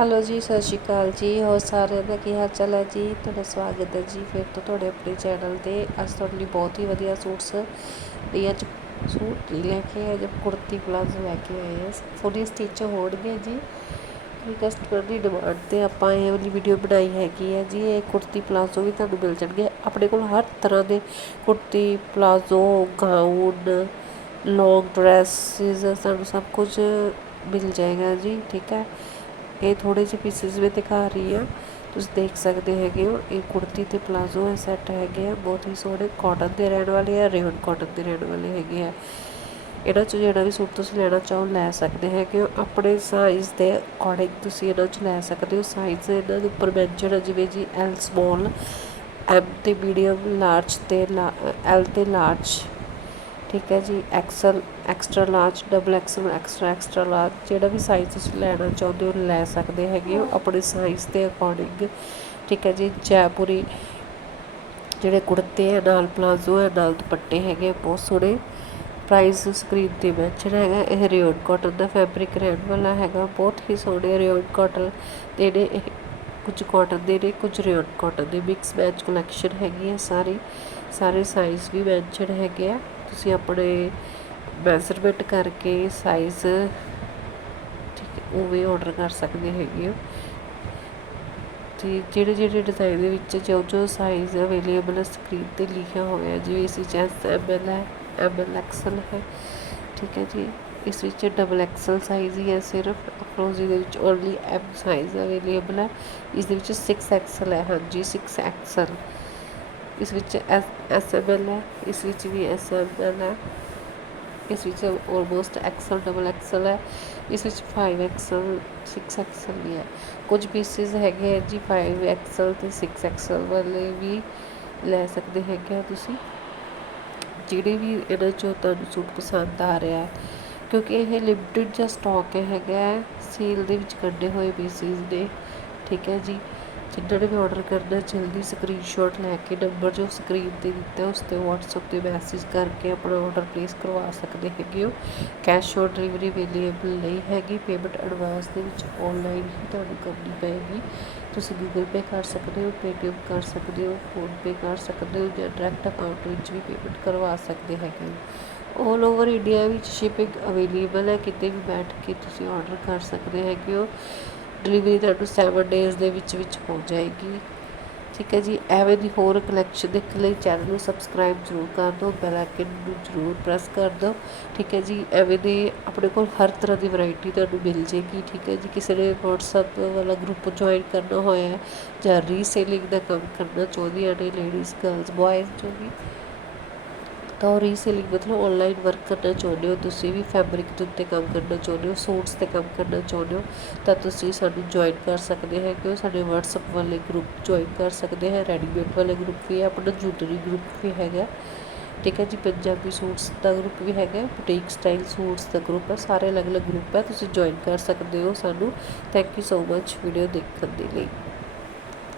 Hello ਜੀ, ਸਤਿ ਸ਼੍ਰੀ ਅਕਾਲ ਜੀ। ਹੋਰ ਸਾਰਿਆਂ ਦਾ ਕੀ ਹਾਲ ਚਾਲ ਹੈ ਜੀ? ਤੁਹਾਡਾ ਸਵਾਗਤ ਹੈ ਜੀ ਫਿਰ ਤੋਂ ਤੁਹਾਡੇ ਆਪਣੇ ਚੈਨਲ ਤੇ। ਅੱਜ ਤੁਹਾਡੇ ਲਈ ਬਹੁਤ ਹੀ ਵਧੀਆ ਸੂਟਸ ਲਈ ਅੱਜ ਸੂਟ ਲੈ ਕੇ ਆਏ ਜਬ ਕੁੜਤੀ, ਪਲਾਜ਼ੋ ਲੈ ਕੇ ਆਏ ਹਾਂ ਫੁੱਲੀ ਸਟਿਚ ਹੋਣਗੇ ਜੀ। ਕਿ ਕਸਟਮਰ ਦੀ ਡਿਮਾਂਡ ਤੇ ਆਪਾਂ ਇਹ ਵਾਲੀ ਵੀਡੀਓ ਬਣਾਈ ਹੈਗੀ ਹੈ ਜੀ। ਇਹ ਕੁੜਤੀ, ਪਲਾਜ਼ੋ ਵੀ ਤੁਹਾਨੂੰ ਮਿਲ ਜਾਣਗੇ। ਆਪਣੇ ਕੋਲ ਹਰ ਤਰ੍ਹਾਂ ਦੇ ਕੁੜਤੀ, ਪਲਾਜ਼ੋ ਗਾਊਨ ਲੌਂਗ ਡਰੈਸਿਸ ਸਾਨੂੰ ਸਭ ਕੁਝ ਮਿਲ ਜਾਏਗਾ ਜੀ, ਠੀਕ ਹੈ। ਇਹ ਥੋੜੇ ਜਿਹੇ ਪੀਸਿਸ ਵੀ ਦਿਖਾ ਰਹੀ ਆ। ਤੁਸੀਂ ਦੇਖ ਸਕਦੇ ਹੈਗੇ ਹੋ, ਇਹ ਕੁੜਤੀ ਤੇ ਪਲਾਜ਼ੋ ਹੈ ਸੈੱਟ ਹੈਗੇ ਆ। ਬਹੁਤ ਹੀ ਸੋਹਣੇ ਕਾਟਨ ਦੇ ਰਹਿਣ ਵਾਲੇ ਆ ਰੇਹਨ ਕਾਟਨ ਦੇ ਰਹਿਣ ਵਾਲੇ ਹੈਗੇ ਆ। ਇਹਨਾਂ ਚੋਂ ਜਿਹੜਾ ਵੀ ਸੂਟ ਤੁਸੀਂ ਲੈਣਾ ਚਾਹੋ, ਲੈ ਸਕਦੇ ਹੈਗੇ ਹੋ। ਆਪਣੇ ਸਾਈਜ਼ ਦੇ ਅਕੋਰਡਿੰਗ ਤੁਸੀਂ ਇਹਨਾਂ ਚ ਲੈ ਸਕਦੇ ਹੋ। ਸਾਈਜ਼ ਇਹਨਾਂ ਦੇ ਉੱਪਰ ਮੈਂਸ਼ਨ ਹੈ ਜਿਵੇਂ ਜੀ ਐਲ ਸਮਾਲ ਐਮ ਤੇ ਮੀਡੀਅਮ ਲਾਰਜ ਤੇ ਐਲ ਤੇ ਲਾਰਜ ਠੀਕ ਹੈ ਜੀ X L extra large double X L extra extra large ਜਿਹੜਾ ਵੀ ਸਾਈਜ਼ ਤੁਸੀਂ ਲੈਣਾ ਚਾਹੁੰਦੇ ਹੋ, ਲੈ ਸਕਦੇ ਹੈਗੇ ਹੋ ਆਪਣੇ ਸਾਈਜ਼ ਦੇ ਅਕੋਰਡਿੰਗ ਠੀਕ ਹੈ ਜੀ, ਜੈਪੁਰੀ ਜਿਹੜੇ ਕੁੜਤੇ ਹੈ, ਨਾਲ ਪਲਾਜ਼ੋ ਹੈ, ਨਾਲ ਦੁਪੱਟੇ ਹੈਗੇ ਬਹੁਤ ਸੋਹਣੇ। ਪ੍ਰਾਈਸ ਸਕਰੀਨ ਤੇ ਮੈਂਸ਼ਨ ਹੈਗਾ, ਇਹ ਰਿਓਨ ਕਾਟਨ ਦਾ ਫੈਬਰਿਕ ਰਹਿਣ ਵਾਲਾ ਹੈਗਾ, ਬਹੁਤ ਹੀ ਸੋਹਣੇ ਰਿਓਨ ਕਾਟਨ ਦੇ ਨੇ, ਇਹ ਕੁਝ ਕਾਟਨ ਦੇ ਨੇ, ਕੁਝ ਰਿਓਨ ਕਾਟਨ ਦੇ ਮਿਕਸ ਮੈਚ ਕਲੈਕਸ਼ਨ ਹੈਗੀ ਹੈ ਸਾਰੀ, ਸਾਰੇ ਸਾਈਜ਼ ਵੀ ਮੈਂਸ਼ਨ ਹੈਗੇ ਆ। ਤੁਸੀਂ ਆਪਣੇ ਮੈਜ਼ਰਮੈਂਟ ਕਰਕੇ ਸਾਈਜ਼ ਠੀਕ ਹੈ ਉਹ ਵੀ ਆਰਡਰ ਕਰ ਸਕਦੇ ਹੈਗੇ ਹੋ। ਤੇ ਜਿਹੜੇ ਜਿਹੜੇ ਡਿਜ਼ਾਈਨ ਦੇ ਵਿੱਚ ਜੋ ਜੋ ਸਾਈਜ਼ ਅਵੇਲੇਬਲ ਸਕਰੀਨ ਤੇ ਲਿਖਿਆ ਹੋਇਆ, ਜਿਵੇਂ ਇਸ ਵਿੱਚ ਐਸ ਐਮ ਐਲ ਹੈ ਐਮ ਐਲ ਐਕਸਲ ਹੈ, ਠੀਕ ਹੈ ਜੀ। ਇਸ ਵਿੱਚ ਡਬਲ ਐਕਸਲ ਸਾਈਜ਼ ਹੀ ਹੈ ਸਿਰਫ। ਅਪਰੋਜ਼ੀ ਦੇ ਵਿੱਚ ਓਨਲੀ ਐਮ ਸਾਈਜ਼ ਅਵੇਲੇਬਲ ਹੈ ਇਸ ਦੇ ਵਿੱਚ 6 ਐਕਸਲ ਹੈ, ਹਾਂਜੀ 6 ਐਕਸਲ ਇਸ ਵਿੱਚ ਐਸ ਐਮ ਐਲ ਹੈ, ਇਸ ਵਿੱਚ ਵੀ ਐਸ ਐਮ ਐਲ ਹੈ, ਇਸ ਵਿੱਚ ਆਲਮੋਸਟ ਐਕਸਲ ਡਬਲ ਐਕਸਲ ਹੈ, ਇਸ ਵਿੱਚ 5 ਐਕਸਲ 6 ਐਕਸਲ ਵੀ ਹੈ। ਕੁਝ ਪੀਸਿਸ ਹੈਗੇ ਹੈ ਜੀ 5 ਐਕਸਲ ਤੇ 6 ਐਕਸਲ ਵਾਲੇ ਵੀ ਲੈ ਸਕਦੇ ਹੈਗੇ ਆ ਤੁਸੀਂ। ਜਿਹੜੇ ਵੀ ਇਹਨਾਂ ਚੋਂ ਤੁਹਾਨੂੰ ਸੂਟ ਪਸੰਦ ਆ ਰਿਹਾ ਕਿਉਂਕਿ ਇਹ ਲਿਮਟਿਡ ਜਿਹਾ ਸਟਾਕ ਹੈਗਾ ਸੇਲ ਦੇ ਵਿੱਚ ਕੱਢੇ ਹੋਏ ਪੀਸਿਸ ਨੇ, ਠੀਕ ਹੈ ਜੀ। ਜਿਨ੍ਹਾਂ ਨੇ ਵੀ ਆਰਡਰ ਕਰਨਾ ਜਲਦੀ ਸਕਰੀਨਸ਼ਾਟ ਲੈ ਕੇ ਨੰਬਰ ਜੋ ਸਕਰੀਨ ਤੇ ਦਿੱਤਾ, ਉਸ ਤੇ WhatsApp ਤੇ ਮੈਸੇਜ ਕਰਕੇ ਆਪਣਾ ਆਰਡਰ ਪਲੇਸ ਕਰਵਾ ਸਕਦੇ ਹੈਗੇ ਹੋ। ਕੈਸ਼ ਔਨ ਡਿਲੀਵਰੀ ਅਵੇਲੇਬਲ ਨਹੀਂ ਹੈਗੀ ਪੇਮੈਂਟ ਐਡਵਾਂਸ ਦੇ ਵਿੱਚ ਆਨਲਾਈਨ ਹੀ ਤੁਹਾਨੂੰ ਕਰਨੀ ਪਏਗੀ। ਤੁਸੀਂ ਗੂਗਲ ਪੇ ਕਰ ਸਕਦੇ ਹੋ ਪੇਟੀਐਮ ਕਰ ਸਕਦੇ ਹੋ ਫੋਨ ਪੇ ਕਰ ਸਕਦੇ ਹੋ ਜਾਂ ਡਾਇਰੈਕਟ ਅਕਾਊਂਟ ਵਿੱਚ ਵੀ ਪੇਮੈਂਟ ਕਰਵਾ ਸਕਦੇ ਹੈਗੇ ਹੋ। ਆਲ ਓਵਰ ਇੰਡੀਆ ਵਿੱਚ ਸ਼ਿਪਿੰਗ ਅਵੇਲੇਬਲ ਹੈ, ਕਿਤੇ ਵੀ ਬੈਠ ਕੇ ਤੁਸੀਂ ਆਰਡਰ ਕਰ ਸਕਦੇ ਹੈਗੇ ਹੋ। ਡਿਲੀਵਰੀ ਤੁਹਾਨੂੰ 7 ਡੇਜ਼ ਦੇ ਵਿੱਚ ਵਿੱਚ ਹੋ ਜਾਏਗੀ। ਠੀਕ ਹੈ ਜੀ, ਐਵੇਂ ਦੀ ਹੋਰ ਕਲੈਕਸ਼ਨ ਦੇਖਣ ਲਈ ਚੈਨਲ ਨੂੰ ਸਬਸਕ੍ਰਾਈਬ ਜ਼ਰੂਰ ਕਰ ਦਿਓ ਬੈਲ ਆਈਕਨ ਨੂੰ ਜ਼ਰੂਰ ਪ੍ਰੈਸ ਕਰ ਦਿਓ। ਠੀਕ ਹੈ ਜੀ, ਐਵੇਂ ਦੇ ਆਪਣੇ ਕੋਲ ਹਰ ਤਰ੍ਹਾਂ ਦੀ ਵੈਰਾਈਟੀ ਤੁਹਾਨੂੰ ਮਿਲ ਜੇਗੀ ਠੀਕ ਹੈ ਜੀ, ਕਿਸੇ ਨੇ WhatsApp ਵਾਲਾ ਗਰੁੱਪ ਜੁਆਇਨ ਕਰਨਾ ਹੋਇਆ ਜਾਂ ਰੀਸੇਲਿੰਗ ਦਾ ਕੰਮ ਕਰਨਾ ਚਾਹੁੰਦੀਆਂ ਨੇ ਲੇਡੀਜ਼ ਗਰਲਸ ਬॉयਜ਼ ਜੋ ਵੀ। ਤਾਂ ਉਹ ਰੀਸੇਲਿੰਗ ਮਤਲਬ ਆਨਲਾਈਨ ਵਰਕ ਕਰਨਾ ਚਾਹੁੰਦੇ ਹੋ, ਤੁਸੀਂ ਵੀ ਫੈਬਰਿਕ ਦੇ ਉੱਤੇ ਕੰਮ ਕਰਨਾ ਚਾਹੁੰਦੇ ਹੋ ਸੂਟਸ ਤੇ ਕੰਮ ਕਰਨਾ ਚਾਹੁੰਦੇ ਹੋ, ਤਾਂ ਤੁਸੀਂ ਸਾਨੂੰ ਜੁਆਇਨ ਕਰ ਸਕਦੇ ਹੈ ਕਿ ਸਾਡੇ WhatsApp ਵਾਲੇ ਗਰੁੱਪ ਜੁਆਇਨ ਕਰ ਸਕਦੇ ਹੈ ਰੈਡੀਮੇਡ ਵਾਲੇ ਗਰੁੱਪ ਵੀ ਹੈ, ਆਪਣਾ ਜੂਟਰੀ ਗਰੁੱਪ ਵੀ ਹੈਗਾ, ਠੀਕ ਹੈ ਜੀ, ਪੰਜਾਬੀ ਸੂਟਸ ਦਾ ਗਰੁੱਪ ਵੀ ਹੈਗਾ ਬੁਟੀਕ ਸਟਾਈਲ ਸੂਟਸ ਦਾ ਗਰੁੱਪ ਹੈ, ਸਾਰੇ ਅਲੱਗ-ਅਲੱਗ ਗਰੁੱਪ ਹੈ, ਤੁਸੀਂ ਜੁਆਇਨ ਕਰ ਸਕਦੇ ਹੋ ਸਾਨੂੰ thank you so much video ਦੇਖਣ ਦੇ ਲਈ।